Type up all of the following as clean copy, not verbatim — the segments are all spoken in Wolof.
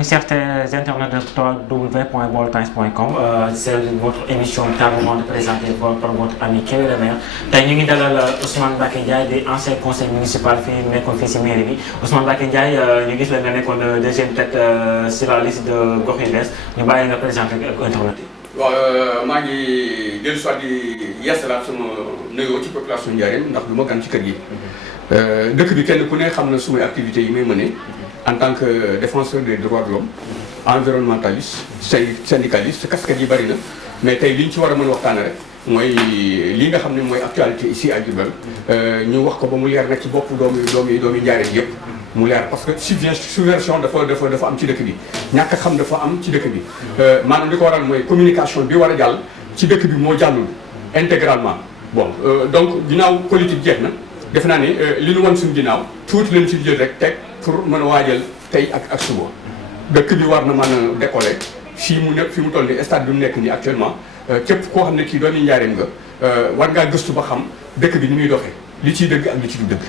amis chers internautes de www.baoltimes.com, c'est votre émission Table Ronde présentée par votre ami Kébé le maire. tey ñu ngi dalal Ousmane Mbacké Ndiaye di ancien conseil municipal fii nekkoon fii si mairie bi Ousmane Mbacké Ndiaye ñu gis la nga nekkoon deuxième tête sur la liste de gox yu bees ñu bàyyi nga présenté ak internet yi. waaw maa ngi dellu soit di yeesalaat sama nuyoo ci population Ndiarème ndax du ma gan ci kër gi. dëkk bi kenn ku ne xam na sumay activités yi may mëne en tant que défenseur des droits de l'homme environnementaliste syndicaliste casquette yi bari na mais tey li ñu ci war a mën a waxtaane rek mooy li nga xam ne mooy actualité ici à Diourbel ñu wax ko ba mu leer nag ci bopp doomi Ndiarème yëpp mu leer parce que subversion dafa am ci dëkk bi ñàkk xam dafa am ci dëkk bi maanaam li ko waral mooy communication bi war a jàll ci dëkk bi moo jàllul intégralement bon donc ginnaaw politique jeex na defe naa ne li ñu wan suñu ginnaaw tuuti leen ci jël rek teg pour mën a waajal tey ak suba dëkk bi war na mën a décoller fii mu toll nii stade bi mu nekk nii actuellement képp koo xam ne kii doomi Njaareem nga war ngaa gëstu ba xam dëkk bi ni muy doxee li ciy dëgg ak li ci du dëgg.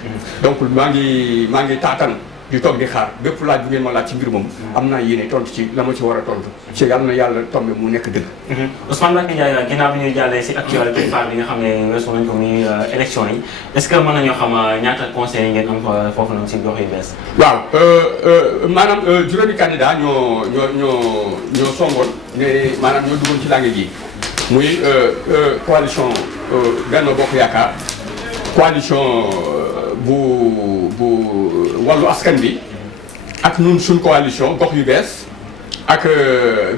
donc maa ngi taatan di toog di xaar bépp laaj bu ngeen ma laaj ci mbir moom am naa yéene tontu ci la ma ci war a tontu ci yàlla na yàlla tombé mu nekk dëgg. Ousmane Mbacké Ndiaye ginnaaw bi ñuy jàllee si actualité phare bi nga xam ne weesu nañ ko muy élection yi est-ce que mën nañoo xam ñaata conseil yi ngeen am foofu noonu si gox yu bees. waaw maanaam juróomi candidat ñoo songoon ne maanaam ñoo duggoon ci langue ji muy coalition Benno Bokk Yaakaar coalition bu wàllu askan bi ak ñun suñ coalition gox yu bees ak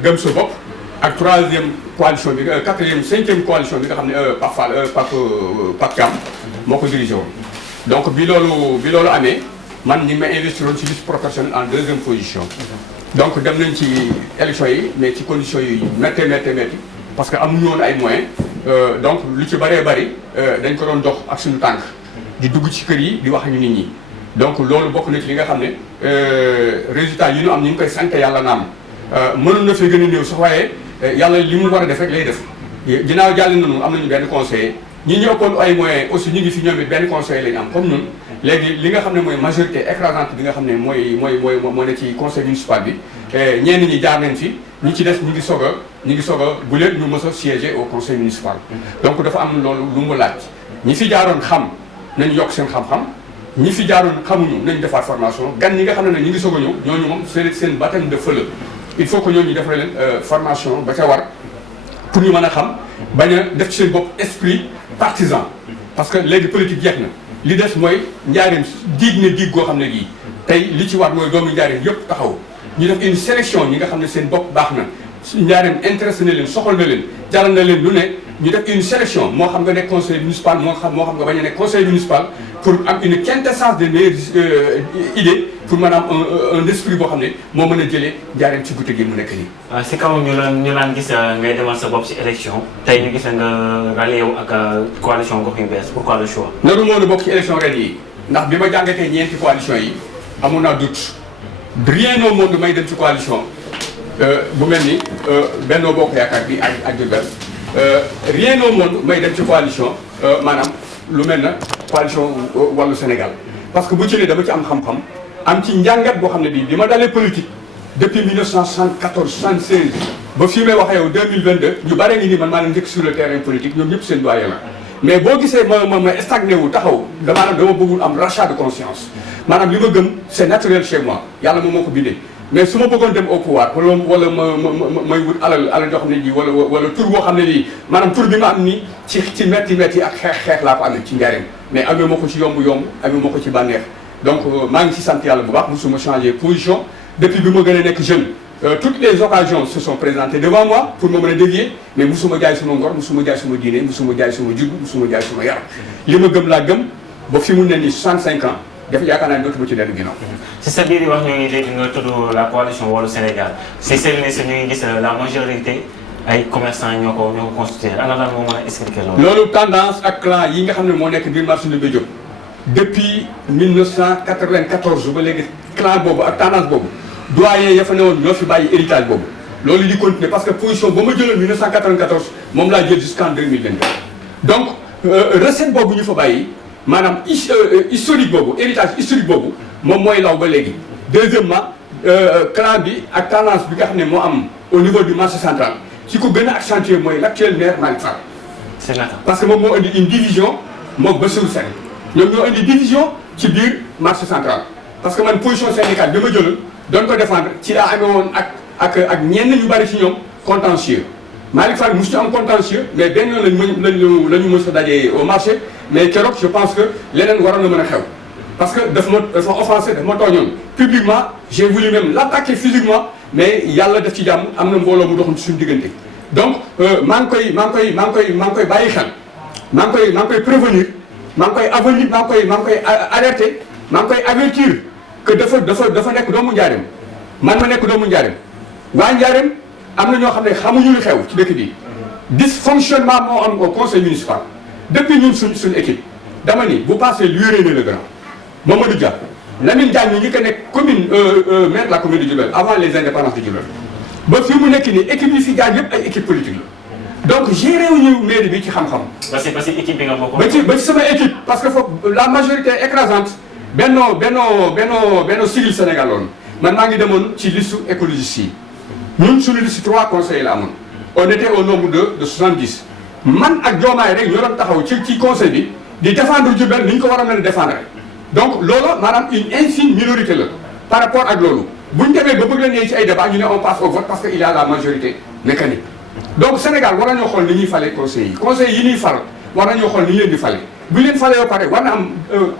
gëm sa bopp ak troisième coalition bi quatrième cinquième coalition bi nga xam ne Pape Thiam moo ko dirigé woon. donc bi loolu amee man ñi ngi may investir woon ci liste proportionnelle en deuxième position. donc dem nañ ci élection yi mais ci conditions yi métti parce que amuñu woon ay moyens donc lu ci bëree bëri dañ ko doon dox ak suñu tànk di dugg ci kër yi di wax ñu nit ñi. donc loolu bokk na ci li nga xam ne résultat yi ñu am ñu ngi koy sant yàlla naam mënoon na fee gën a néew sax waaye yàlla li mu war a def rek lay def ginnaaw jàll nañu am nañu benn conseiller ñi ñu ëppoon ay moyens aussi ñu ngi fi ñoom it benn conseiller lañu am comme ñun léegi li nga xam ne mooy majorité écrasante bi nga xam ne moo ne ci conseil municipal bi ñenn ñi jaar nañ fi ñi ci des ñu ngi soog a bu leen ñu mës a siéger au conseil municipal donc dafa am loolu lu mu laaj ñi fi jaaroon xam nañ yokk seen xam-xam ñi fi jaaroon xamuñu nañ defaat formation gan ñi nga xam ne nag ñu ngi soog a ñëw ñooñu moom seen baptême de feu la il faut que ñooñu defal leen formation ba ca war pour ñu mën a xam bañ a def ci seen bopp esprit partisan parce que léegi politique jeex na li des mooy Njaareem diig goo xam ne gii tey li ci war mooy doomu Njaareem yëpp taxaw ñu def une sélection ñi nga xam ne seen bopp baax na Njaareem intéressé na leen soxal na leen jaral na leen lu ne ñu def une sélection moo xam nga nekk conseil municipal moo xam nga bañ a nekk conseil municipal pour am une quintessence des meilleures idées pour maanaam un esprit boo xam ne moo mën a jëlee Njaareem ci guddi gi mu nekk nii. si kaw ñu laan gis ngay demal sa bopp si élection tey ñu gis nga rallié wu ak coalition gox yu bees pourquoi le choix. naru moo bokk ci élection ren yi ndax bi ma jàngatee ñeenti coalition yi amoon naa doute rien au monde may dem ci coalition bu mel ni Benno Bokk Yaakaar bi ak Diourbel rien au monde may dem ci coalition maanaam lu mel na coalition wàllu Sénégal parce que bu ci ne dama ci am xam-xam am ci njàngat boo xam ne bi ma dalee politique depuis 1974 76 ba fii may waxee yow 2022 ñu bare ngi nii man maa leen njëkk sur le terrain politique ñoom ñëpp seen doyen la mais boo gisee ma stagné wu taxaw dama bëggul am rachat de conscience maanaam li ma gëm c'est naturel chez moi yàlla moom moo ko bindee mais su ma bëggoon dem au pouvoir wala may wut alal joo xam ne ji wala tur boo xam ne nii maanaam tur bi ma am nii ci metti ak xeex laa ko amee ci Njaareem mais amee ma ko ci yomb amee ma ko ci bànneex donc maa ngi ci sant yàlla bu baax musuma changé position depuis bi ma gën a nekk jeune toutes les occasions se sont présentées devant moi pour ma mën a dévier mais musuma jaay suma ngor musuma jaay suma diine musuma jaay suma juddu musuma jaay suma yar li ma gëm laa gëm ba fi mu ne nii 65 ans def yaakaar naa ne dootuma ci dellu ginnaaw. si sa biir wax ñu ngi dégg nga tudd la coalition Wallu Sénégal si seen liste ñu ngi gis la majorité ay commerçants ñoo ko constitué ana lan moo mën a expliquer loolu. loolu tendance ak clan yi nga xam ne moo nekk biir marché Ndoumbé Diop depuis 1994 ba léegi clan boobu ak tendance boobu doyen ya fa newoon ñoo fi bàyyi héritage boobu loolu di continuer parce que position ba ma jëloon 1994 moom laa jël jusqu'en 2022 donc recette boobu ñu fa bàyyi. maanaam historique boobu héritage historique boobu moom mooy law ba léegi deuxièmement clan bi ak tendance bi nga xam ne moo am au niveau du marché central ci ko gën a accentuer mooy l'actuel maire Malick Fall. c'est naka. parce que moom moo indi une division moom Bassirou Sène ñoom ñoo indi division ci biir marché central parce que man position syndicale bi ma jëloon doon ko défendre ci laa amee woon ak ñenn ñu bari ci ñoom contentieux Malick Fall mosu ñu am contentieux mais benn yoon lañu mos a dajee au marché mais keroog je pense que leneen waroon na mën a xew parce que dafa offensé dafa ma tooñoon publiquement j'ai voulu même l'attaquer physiquement mais yàlla def ci jàmm am na mbooloo mu doxum ci suñu diggante donc maa ngi koy bàyyi xel maa ngi koy prévenir maa ngi koy avertir maa ngi koy alerter maa ngi koy avertir que dafa nekk doomu Njaareem man ma nekk doomu Njaareem waa Njaareem am na ñoo xam ne xamuñu lu xew ci dëkk bi dysfonctionnement moo am au conseil municipal depuis ñun suñu équipe dama ni bu passé l'urée le grand Mamadou Dia Lamine Diagne ñi ko nekk commune maire de la commune de Diourbel avant les indépendances de Diourbel ba fi mu nekk nii équipe yi fi jaar yëpp ay équipe politique la donc géré wuñu mairie bi ci xam-xam. ba si équipe bi nga bokk. ba ci sama équipe parce que foofu la majorité écrasante benno Siggil Sénégal loolu man maa ngi demoon ci liste écologiste yi ñun suñu liste 3 conseillers la amoon on était au nombre de 70 man ak Diomaye rek ñoo doon taxaw ci conseil bi di défendre Diourbel ni ñu ko war a mën a défendre donc loolu maanaam une infime minorité la par rapport ak loolu bu ñu demee ba bëgg la nee ci ay débat ñu ne on passe au vote parce que il y a la majorité mécanique donc Sénégal war nañoo xool ni ñuy fale conseil yi ñuy fal war nañoo xool ni ñu leen di fale bu ñu leen falee ba pare war na am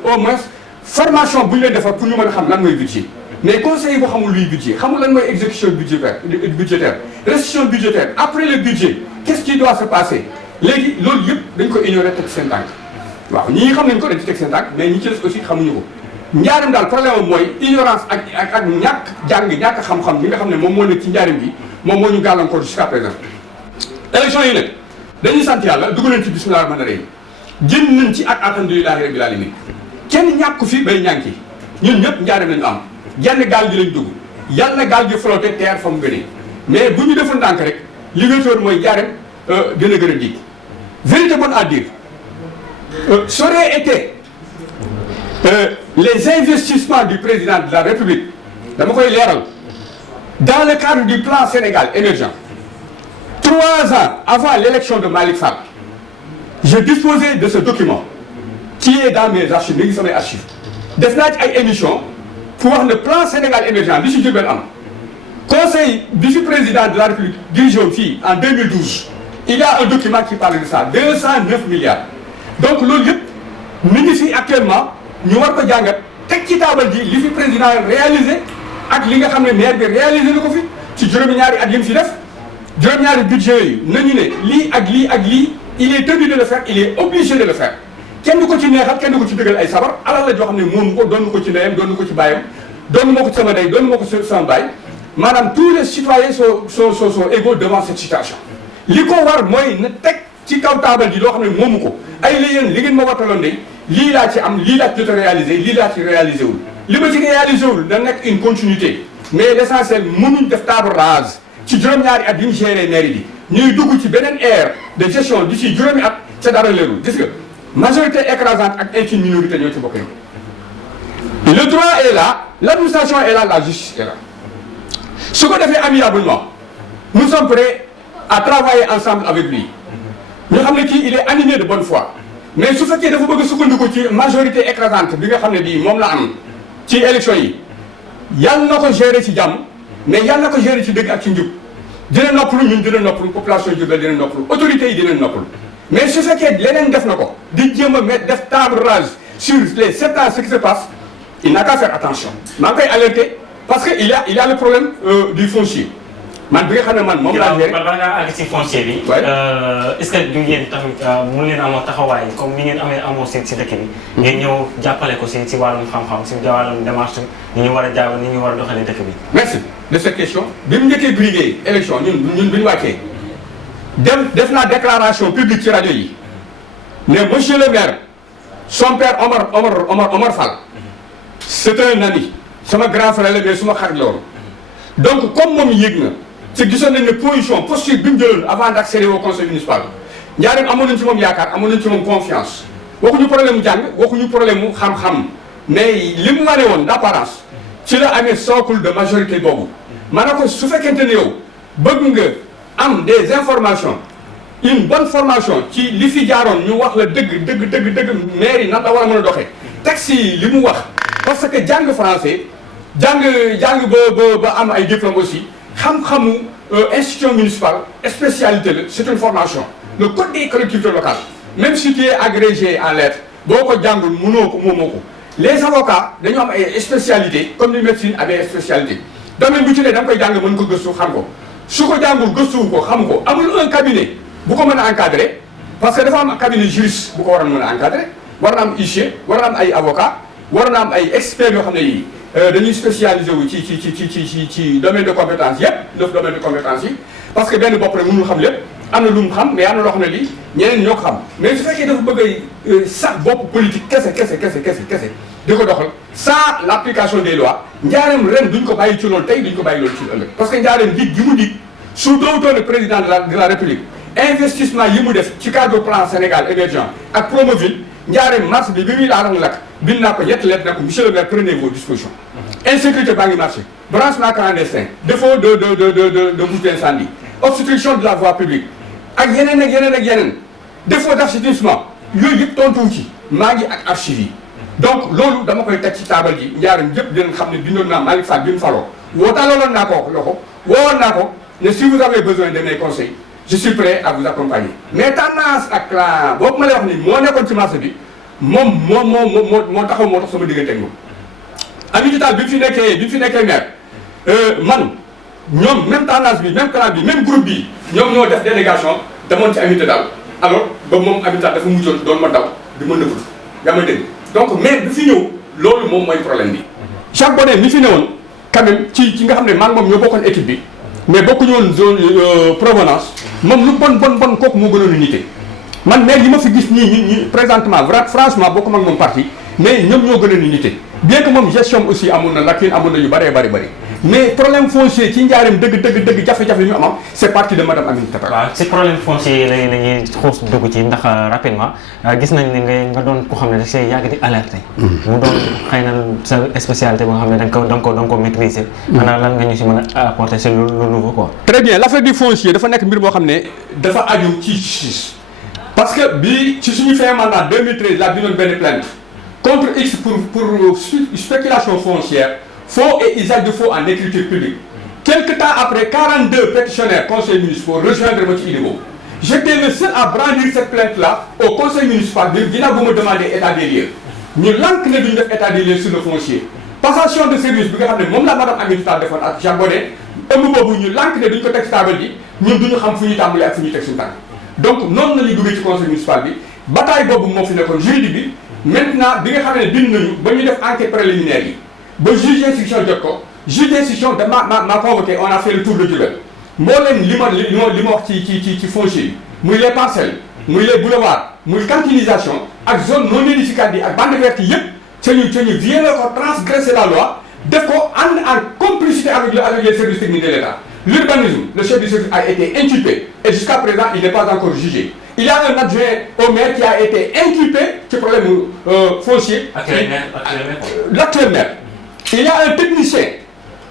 au moins formation bu ñu leen defar pour ñu mën a xam lan mooy budget mais conseil yi boo xamul luy budget xamul lan mooy exécution budgétaire restitution budgétaire après le budget qu'est-ce qui doit se passer léegi loolu yëpp dañ ko ignorer teg seen tànk waaw ñii xam nañ ko dañ ci teg seen tànk mais ñi ci des aussi xamuñu ko njaarim daal problème am mooy ignorance ak ñàkk jàng ñàkk xam-xam bi nga xam ne moom moo nekk ci njaarim bi moom moo ñu gàllankoor jusqu'à présent élection yi nag dañuy sant yàlla dugg nañ ci bismillah rahmaani rahim génn nañ ci ak alhamdulillahi rabbil alamin kenn ñàkku fi bay ñànki ñun ñëpp njaarim lañu am genn gaal gi lañ dugg yàlla na gaal gi flotté terre fa mu gënee mais bu ñu deful ndànk rek li nga tóor mooy njaarim gën a gën a diig vérité bonne à dire ça aurait été les investissements du président de la République dama koy leeral dans le cadre du plan Sénégal émergent 3 ans avant l'élection de Malick Fall j'ai disposé de ce document qui est dans mes archives mi ngi samay archives def naa ci ay émissions pour wax ne plan Sénégal émergent bi ci Diourbel am conseil bi fi président de la République dirigé woon fii en 2012 il y a un document qui parle de ça 209 milliards donc loolu yëpp mi ngi fi actuellement ñu war ko jàngat teg ci taabal ji li fi président réalisé ak li nga xam ne maire bi réalisé na ko fi ci juróomi-ñaari at yi mu fi def juróom-ñaari budget yi nañu ne lii ak lii ak lii il est tenu de le faire il est obligé de le faire kenn du ko ci neexal kenn du ko ci dëggal ay sabar alal la joo xam ne moomu ko doon ko ci ndeyam doon ko ci baayam doon moo ko ci sama ndey doon moo ko sama baay maanaam tous les citoyens sont égaux devant cette situation li ko war mooy na teg ci kaw taabal ji loo xam ne moomu ko ay la yéen li ngeen ma wartaloon de lii laa ci am lii laa ci jot a réalisé lii laa ci réalisé wul li ma ci réalisé wul da nekk une continuité mais l'essentiel mënuñ def table rase ci juróom-ñaari at yi ñu géré mairie bi ñuy dugg ci beneen ère de gestion di ci juróomi at ca dara leerul gis nga majorité écrasante ak infime minorité ñoo ci bokk le droit est là l'administration est là la justice est là su ko defee amiablement nous sommes prêts à travailler ensemble avec lui ñu xam ne kii il est animé de bonne foi mais su fekkee dafa bëgg a sukkandiku ci majorité écrasante bi nga xam ne bii moom la am ci élection yi yàlla na ko gérer ci jàmm mais yàlla na ko gérer ci dëgg ak ci njub dina noppalu ñun dina noppalu population Diourbel dina noppalu autorités yi dina noppalu mais su fekkee leneen def na ko di jéem a mettre def table rase sur les 7 ans ce qui se passe il n'a qu'à faire attention maa ngi koy alerter parce que il y a le problème du foncier man bi nga xam ne man moom laa géré balaa ngaa àgg ci foncier bi. est-ce que du yéen tamit mun leen amoo taxawaay comme ni ngeen amoo si dëkk bi. ngeen ñëw jàppale ko si wàllum xam-xam si wàllum démarche ni ñu war a jaaw ni ñu war a doxalee dëkk bi. merci de cette question bi mu njëkkee briguer élection ñun bi ñu wàccee def naa déclaration publique ci rajo yi ne monsieur le maire son père Omar Fall c'est un ami sama grand frère la mais suma xarit la woon donc comme moom yéeg na. te gisoon nañ ne posture bi mu jëloon avant d'accéder au conseil municipal njaarim amoon nañ ci moom yaakaar amoon nañ ci moom confiance waxuñu problème mu jàng waxuñu problème mu xam-xam mais li mu wane woon d'apparence ci la amee socle de majorité boobu maanaam ko su fekkente ne yow bëgg nga am des informations une bonne formation ci li fi jaaroon ñu wax la dëgg mairie nan la war a mën a doxee texte yi li mu wax parce que jàng français jàng ba am ay diplôme aussi xam-xamu institution municipale spécialité la c'est une formation le code des collectivités locales même si tu es agrégé en lettres boo ko jàngul mënoo ko moomoo ko les avocats dañoo am ay spécialité comme ni médecine amee spécialité domaine bu ci ne da nga koy jàng mën ko gëstu xam ko su ko jàngul gëstuwu ko xam ko amul un cabinet bu ko mën a encadrer parce que dafa am cabinet juriste bu ko war a mën a encadrer war na am huissier war na am ay avocat war na am ay experts yoo xam ne yi dañuy spécialisé wu ci domaine de compétence yëpp 9 domaines de compétence yi parce que benn bopp rek mënul xam lépp am na lu mu xam mais am na loo xam ne lii ñeneen ñoo ko xam mais su fekkee dafa bëgg a sax bopp politique kese di ko doxal sans l'application des lois njaareem ren duñ ko bàyyi ci loolu tey duñ ko bàyyi loolu ci ëllëg parce que njaareem dig gi mu dig su doowutoon le président de la république investissement yi mu def ci cadre plan Sénégal émergent ak Promoville njaareem marché bi muy laaroon lakk bind naa ko ñetti lettre ne ko monsieur le maire prenez vos dispositions insécurité baa ngi marché branchement clandestin défaut de bouche d'incendie obstruction de la voie publique ak yeneen défaut d'assainissement yooyu yëpp tontuwu ci maa ngi ak archives yi donc loolu dama koy teg ci taabal ji njaareem yëpp dinañ xam ne bindoon naa Malick Fall bi mu faloo wootaaloon naa ko loxo woowoon naa ko ne si vous avez besoin de mes conseils je suis prêt à vous accompagner mais tendance ak la boobu ma lay wax ni moo nekkoon ci marché bi moo tax sama diggante ak moom Aminata Tall bi fi nekkee maire man ñoom même tendance bi même clan bi même groupe bi ñoom ñoo def délégation demoon ci Aminata Tall alors ba moom Aminata Tall dafa mujjoon doon ma daw di ma nëbbu yaa ma dégg donc maire bi fi ñëw loolu moom mooy problème bi Jacques Bonnet mi fi newoon quand même ci nga xam ne man moom ñoo bokkoon équipe bi mais bokkuñu woon zone provenance moom lu bon kooku moo gënoon a nite man maire yi ma fi gis ñi présentement franchement bokkuma ak moom parti mais ñoom ñoo gënoon a nite bien que moom gestion aussi amoon na lacune amoon na yu bëree bëri mais problème foncier ci njaareem dëgg jafe-jafe yi ñu amam c'est parti de madame Aminata Tall. waaw ci problème foncier la ñuy xuus dugg ci ndax rapidement gis nañ ne nga doon ko xam ne da see yàgg di alerter. mu doon xëy na sa spécialité boo xam ne da nga ko maîtriser. maanaam lan nga ñu si mën a apporter c'est lu nouveau quoi. très bien l'affaire du foncier dafa nekk mbir boo xam ne dafa aju ci justice parce que bi ci suñu fin mandat 2013 la bindoon benn plainte contre X pour spéculation foncière. Faux et usage de faux en écriture publique. Quelque temps après, 42 pétitionnaires conseils municipaux rejoindre ma ci idée boobu. J'étais le seul à brandir cette plainte-là au conseil municipal bi ginnaaw bu ma demandé état des lieux. ñu lank ne duñu def état des lieux sur le foncier. passation de service bi nga xam ne moom la madame Aminata Tall defoon ak Jacques Bonnet ëmb boobu ñu lank ne duñu ko teg ci table bi ñun duñu xam fu ñuy tàmbalee ak fu ñuy teg suñu tànk. donc noonu la ñuy duggee ci conseil municipal bi bataille boobu moo fi nekkoon juridique bi maintenant bi nga xam ne bind nañu ba ñu def enquête préliminaire yi. ba juge d'instruction jot ko juge d'instruction m'a convoqué on a fait le tour de Diourbel mbooleem li ma wax ci foncier muy les parcelles muy les boulevards muy cantinisation ak zone non édificante yi ak bande verte yëpp ca ñu violé ko transgresser la loi def ko en complicité avec les services techniques de l'État. L'urbanisme, le chef du service a été inculpé et jusqu'à présent il n'est pas encore jugé. Il y a un adjoint au maire qui a été inculpé ci problème foncier. L'actuel maire. Il y a un technicien,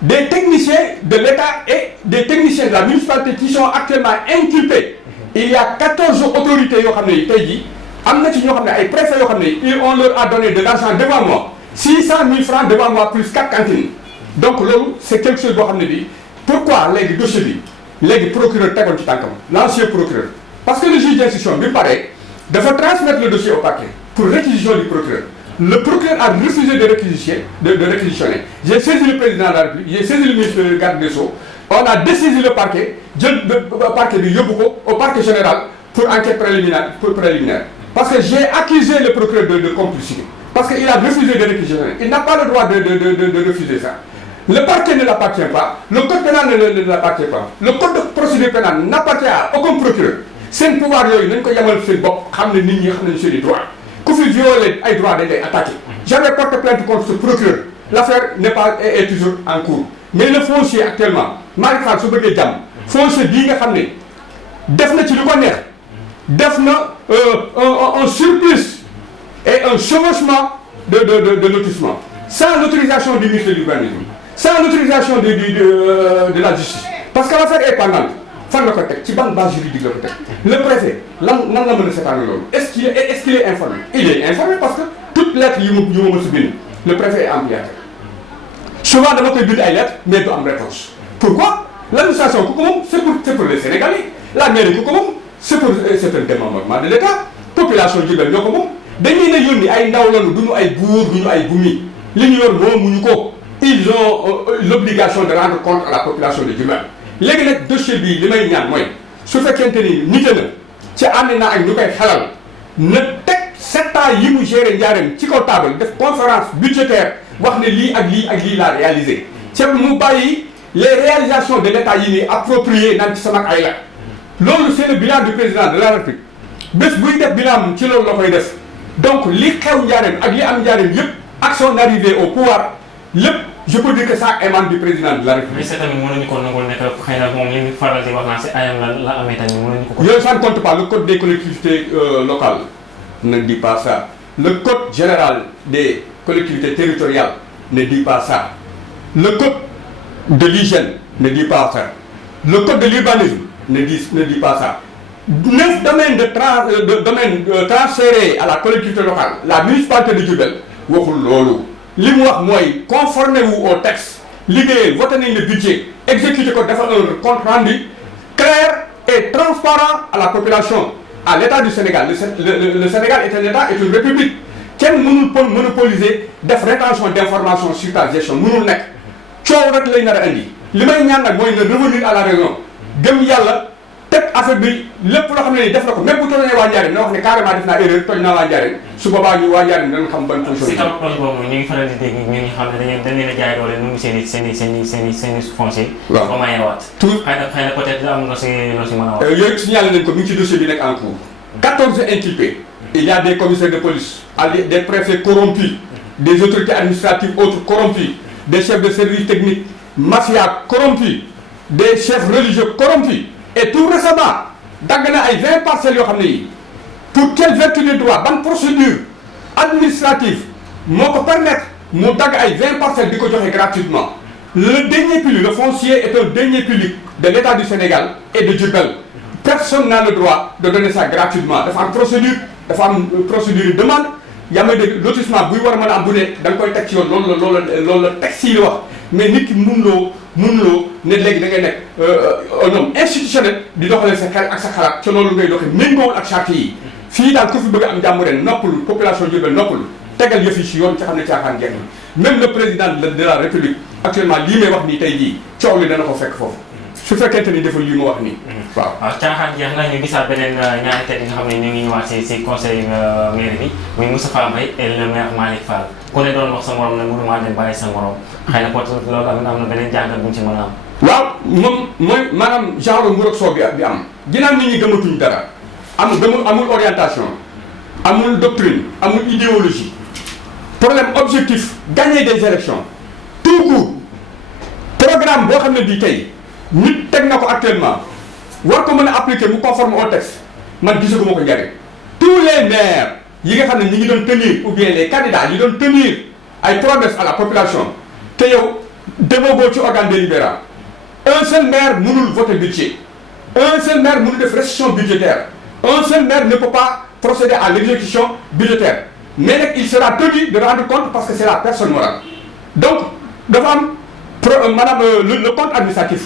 des techniciens de l'État et des techniciens de la municipalité qui sont actuellement inculpés. Il y a 14 autorités yoo xam ne tey jii am na ci ñoo xam ne ay préfets yoo xam ne on leur a donné de l'argent devant moi 600 000 francs devant moi plus 4 cantines. Donc loolu c'est quelque chose boo xam ne bi pourquoi léegi dossier bi léegi procureur tegoon ci tànkam l'ancien procureur parce que le juge d'instruction bi mu paree dafa transmettre le dossier au parquet pour réquisition du procureur. Le procureur a refusé de réquisitionner. J'ai saisi le président de la République, j'ai saisi le ministre de garde des Sceaux. On a dessaisi le parquet, parquet bi yóbbu ko au parquet général pour enquête préliminaire. Parce que j'ai accusé le procureur de complicité. Parce qu'il a refusé de réquisitionner. Il n'a pas le droit de refuser ça. Le parquet ne l'appartient pas, le code pénal ne l'appartient pas. Le code de procédure pénale n'appartient à aucun procureur. Seen pouvoir yooyu nañ ko yamal seen bopp xam ne nit ñi xam nañ seen i droits. ku fi violé ay droits dañ lay attaqué. J'avais porté plainte contre ce procureur. L'affaire est toujours en cours. Mais le foncier actuellement Malick Fall su bëggee jàmm foncier bii nga xam ne def na ci lu ko neex def na un surplus et un chevauchement de lotissement sans l'autorisation du ministre de l'urbanisme, sans l'autorisation de la justice. Parce que l'affaire est pendante. Fan la ko teg ci ban base juridique la ko teg. Le préfet lan la mën a seetaanee loolu est-ce qu'il est informé? Il est informé parce que toute lettre yu ma mën a bind le préfet est ampliataire. Souvent dama koy bind ay lettres mais du am réponse. Pourquoi? L'administration ku ko moom c'est pour les Sénégalais. La mairie ku ko moom c'est un démembrement de l'État. Population Diourbel ñoo ko moom dañuy ne yónni ay ndaw lañu duñu ay buur duñu ay bumi li ñu yor moomuñu ko. Ils ont l'obligation de rendre compte à la population de Diourbel. léegi nag dossier bii li may ñaan mooy su fekkente ni nite na ci ànd naa ak ñu koy xelal na teg 7 ans yi mu géré njaareem ci kaw table def conférence budgétaire wax ne lii ak lii ak lii laa réalisé ca mu bàyyi les réalisations de l'État yi nii approprié naan ci sama ay la loolu c'est le bilan du président de la République bés buy def bilan ci loolu la koy def donc li xew njaareem ak li am njaareem yëpp ak son arrivée au pouvoir lépp je peux dire que ça émane du président de la République. mais c'est tamit mënuñu ko nangul ne xëy na moom li ñu faral di wax naan si ayam la amee tamit mënuñu ko. yooyu ça ne compte pas le code des collectivités locales ne dit pas ça le code général des collectivités territoriales ne dit pas ça le code de l'hygiène ne dit pas ça le code de l'urbanisme ne dit pas ça 9 domaines transférés à la collectivité locale la municipalité de Diourbel waxul loolu. li mu wax mooy conformé wu au texte liggéeyee voté nañ le budget exécuté ko defal un compte rendu clair et transparent à la population à l'État du Sénégal le Sénégal est un État est une république kenn mënul monopoliser def rétention d'information sur ta gestion mënul nekk coow rek lay nar a indi li may ñaan nag mooy na revenir à la raison gëm yàlla teg affaire bi lépp loo xam ne ni def na ko même bu tooñee waa Ndiarène na wax ne carrément def naa erreur tooñ naa waa Ndiarène su boobaa ñu waa Ndiarène dinañ xam ban position. si kaw tooñ boobu ñu ngi faral di dégg ñu ngi xam ne dañ leen a jaay doole nu mu seen i foncier. waaw ba mayewaat. tout xëy na peut-être am na si loo si mën a wax. yooyu signalé nañ ko mi ngi ci dossier bi nekk en cours. 14 inculpés. Il y a des commissaires de police, des préfets corrompus, des autorités administratives autres corrompus, des chefs de service technique, mafia corrompus, des chefs religieux corrompus. Et tout récemment dagg na ay 20 parcelles yoo xam ne yi pour quelle vertu de droit ban procédure administrative moo ko permettre mu dagg ay 20 parcelles di ko joxe gratuitement. Le denier public, le foncier est un denier public de l'État du Sénégal et de Diourbel. Personne n'a le droit de donner ça gratuitement dafa am procédure de demande yaa may dégg lotissement buy war a mën a am bu ne da nga koy teg ci yoon loolu la texte yi la wax mais nit ki mënuloo ne léegi da ngay nekk un homme institutionnel di doxalee sa xel ak sa xalaat ca loolu ngay doxee méngoowul ak charte yi fii daal ku fi bëgg am jàmm ren noppalu population Diourbel noppalu tegal yëf yi ci yoon ca xam ne caaxaan jeex na même le président de la République actuellement lii may wax nii tey jii coow li dana ko fekk foofu su fekkente ni deful lii ma wax nii. waaw caaxaan jeex na ñu gisaat beneen ñaari tête yi nga xam ne ñu ngi ñëwaat si conseil mairie bi muy Moustapha Mbaye et le maire Malick Fall ku ne doon wax sa morom ne mënumaa dem bàyyi sa morom xëy na peut-être loolu am na beneen jàngat bu ñu ci mën a am. waaw moom mooy maanaam genre nguur ak soo bi am ginnaaw nit ñi gëmatuñ dara amul orientation amul doctrine amul idéologie problème objectif gagner des élections tout court programme boo xam ne bii tey nit teg na ko actuellement war ko mën a appliquer mu conforme au texte man gisaguma ko njariñ tous les maires yi nga xam ne ñi ngi doon tenir ou bien les candidats yi doon tenir ay promesses à la population te yow déggoo ci organe délibérant un seul maire mënul voter budget un seul maire mënul def restriction budgétaire un seul maire ne peut pas procéder à l'exécution budgétaire mais nag il sera tenu de rendre compte parce que c'est la personne morale donc dafa am maanaam le compte administratif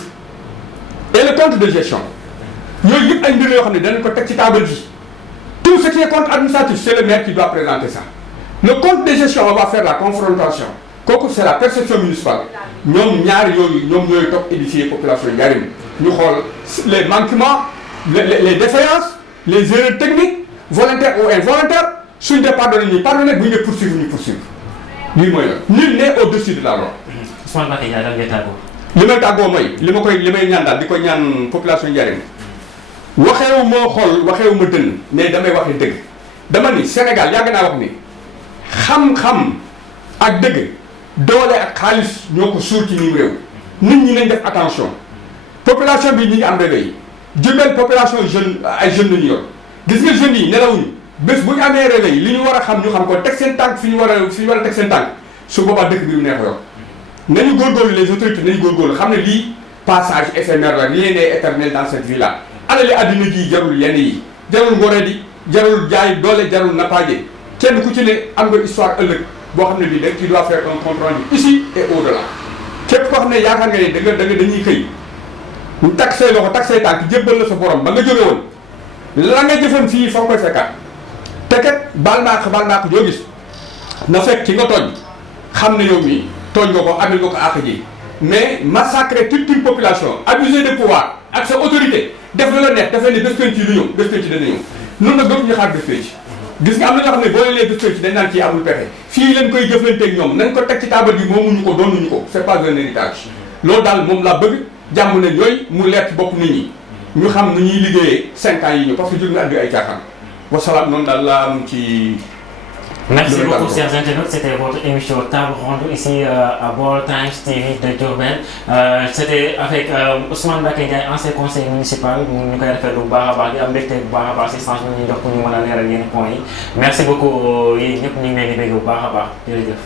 et le compte de gestion yooyu yëpp ay mbir yoo xam ne danañ ko teg ci table ji tout ce qui est compte administratif c'est le maire qui doit présenter ça le compte de gestion on va faire la confrontation kooku c'est la perception municipale ñoom ñaari yooyu ñoom ñooy toog édifier population Ndiarème ñu xool les manquements les défaillances les erreurs techniques volontaires ou involontaires suñ dee pardonné ñu pardonné bu ñu dee poursuivre ñu poursuivre lii mooy la nul n'est au-dessus de la loi. Ousmane Mbacké Ndiaye daal ngay tàggoo. li may tàggoo mooy li may ñaan daal di ko ñaan population Ndiarème waxeewu moo xool waxeewu ma dënn mais damay waxee dëgg dama ni Sénégal yàgg naa wax ni xam-xam ak dëgg doole ak xaalis ñoo ko suul ci niw réew nit ñi nañ def attention population bi ñi ngi am réveil Diourbel population jeune ay jeunes la ñu yor gis nga jeunes yi nelawuñu bés bu ñu amee réveil li ñu war a xam ñu xam ko teg seen tànk fi ñu war a teg seen tànk su boobaa dëkk bi mu neex yor nañu góorgóorlu les autorités nañu góorgóorlu xam ne lii passage éphémère la rien n'est éternel dans cette vie là alali àddina ji jarul yenn yi jarul ngoree di jarul jaay doole jarul nappaaje kenn ku ci ne am nga histoire ëllëg boo xam ne bii da ci doit faire un compte rendu ici et au-delà képp koo xam ne yaakaar nga ne dañuy xëy ñu takk say loxo takk say tànk jébbal la sa borom ba nga jóge woon la nga jëfan fii fa nga koy fekkaat te kat baal naa ko joo gis na fekk ki nga tooñ xam ne yow mii tooñ nga ko amel nga ko àq ji mais massacrer toute une population abuser de pouvoir ak sa autorité def la neex dafay ne bés penc yi du ñëw bés penc dana ñëw noonu nag dootuñu xaar bés penc gis nga am na ñoo xam ne boo leen lee bés penc dañ naan kii amul pexe fii leen koy jëflanteeg ñoom nañ ko teg ci taabal bi moomuñu ko doonuñu ko c'est pas un héritage loolu daal moom laa bëgg jàmm ne yooyu mu leer ci bopp nit ñi ñu xam nu ñuy liggéeyee 5 ans yi ñëw parce que jóg na addi ay caaxaan wasalaam noonu daal laa am ci. Merci beaucoup, chers internautes. C'était votre émission Table Ronde ici à Baol Times TV de Diourbel. C'était avec Ousmane Mbacké Ndiaye, ancien conseiller municipal. Ñu koy rafetlu bu baax a baax di am mbégte bu baax a baax si changement ñu jox pour ñu mën a leeral yenn points yi. Merci beaucoup yéen ñëpp ñu ngi leen di bëgg bu baax a baax jërëjëf.